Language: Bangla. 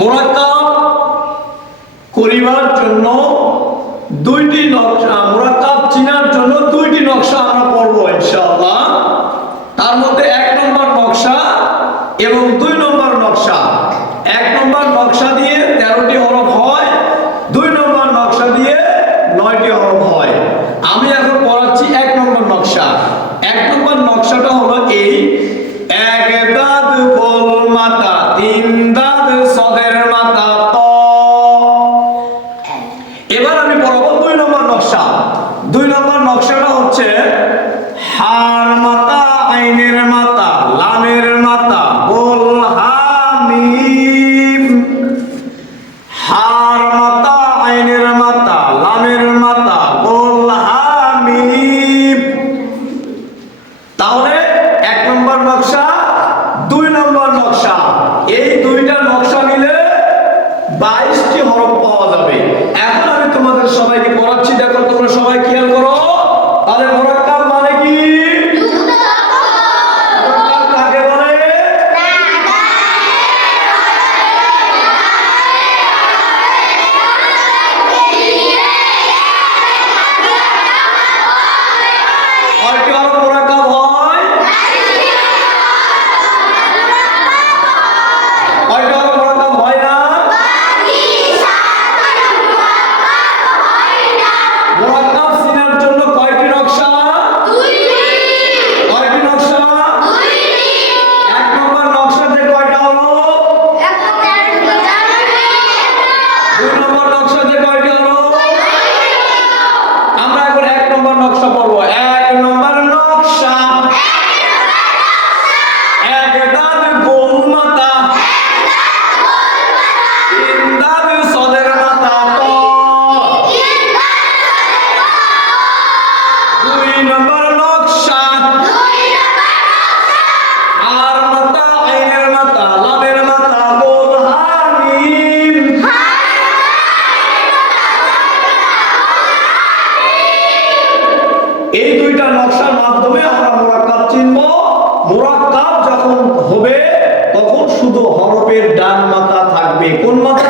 মুরাক্কাব করিবার জন্য দুইটি নকশা, মুরাক্কাব চিনার জন্য দুইটি নকশা আমরা পড়ব ইনশাআল্লাহ। তার মধ্যে 1 নম্বর নকশা এবং 2 নম্বর নকশা। 1 নম্বর নকশা দিয়ে 13টি হরফ হয়, 2 নম্বর নকশা দিয়ে 9টি হরফ হয়। আমি এখন পড়াচ্ছি 1 নম্বর নকশা। 1 নম্বর নকশাটা হলো এই: 1 দাদ গোল মাথা, 3 দাদ সদের মাথা ত। এবার আমি পড়াবো 2 নম্বর নকশা। 2 নম্বর নকশাটা হচ্ছে হার মাথা, আইনের মাথা, লামের মাথা, গোল হা মিম। হার মাথা, আইনের মাথা, লামের মাথা, গোল হা মিম। তাহলে 1 নম্বর নকশা, 2 নম্বর নকশা, এই দুইটা নকশা মিলে 22টি হরফ পাওয়া যাবে। এখন আমি তোমাদের সবাইকে পড়াচ্ছি, দেখো তোমরা সবাই খেয়াল করো। তাহলে মুরাক্কাব মানে কি? মুরাক্কাব কাকে বলে? কয়টি হরফ মুরাক্কাব হয়? কয়টি হরফ মুরাক্কাব হয় না? মুরাক্কাব চিনার জন্য কয়টি নকশা? কয়টি নকশা? 1 নম্বর নকশাতে কয়টা হলো? 2 নম্বর নকশাতে কয়টি হলো? আমরা এখন 1 নম্বর নকশা পড়বো। 1 নম্বর নকশা: 1 দাদ গোল মাথা, 3 দাদ সদের মাথা ত। 2 নম্বর নকশা: আর মাথা, আইনের মাথা, লামের মাথা, গোল হা মিম। এই দুইটা নকশার মাধ্যমে আমরা মুরাক্কাব চিনব। মুরাক্কাব যখন হবে তখন শুধু হরফের ডান মাথা থাকবে। কোন মাথা?